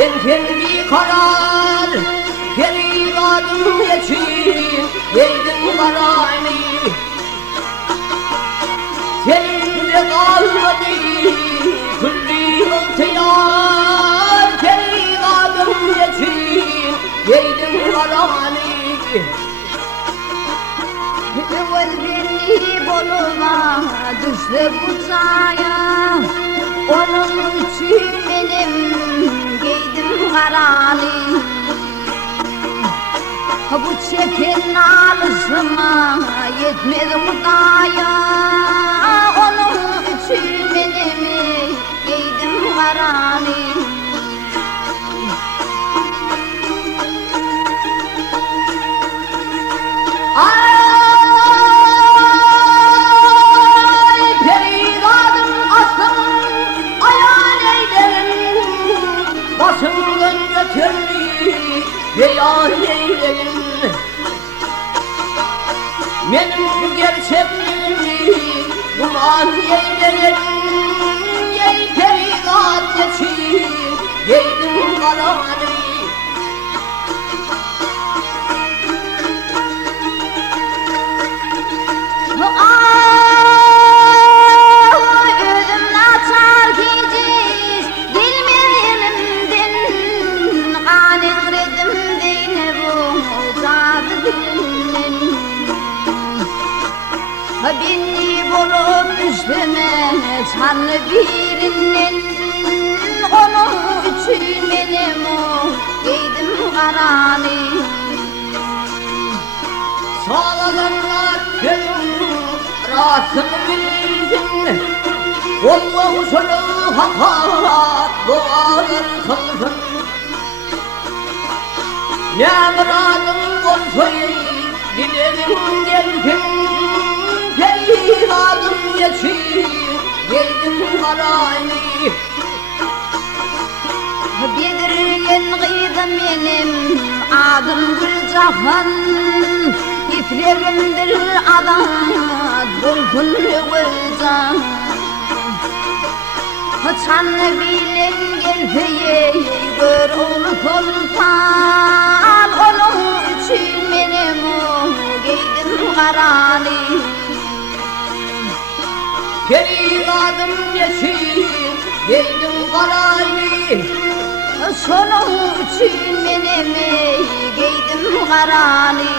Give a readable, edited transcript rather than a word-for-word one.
sen kendi karar geri adım geçin yeydin kararını senin de kalmadı külli ihtiyar geri adım geçin yeydin kararını Evvel beni boluma düştü buzaya onun için benim giydim kararını bu çekin alışıma yetmedi Hudaya onun için benim giydim kararını Başımdan götürdü yar eylerim benim gerçekliğimi duman eylerim yey perigat geçir yeydim kararı Beni bulup üstüme sanlı birinin onun için benim o giydim kararını sağlayanlar gönül rahatını bildin Allah usulü hakikat dualar kılsın ne muradın olsun dilerim gelsin perigadım geçir yedim kararını Bilirgen gıydım benim adım Gülcahan İflerimdir adat bulbul Gülcahan Çanlı bilin gelpeye gör onu koltan onun için benim o giydim kararını perigadım geçir yedim kararını sonun için benim giydim kararını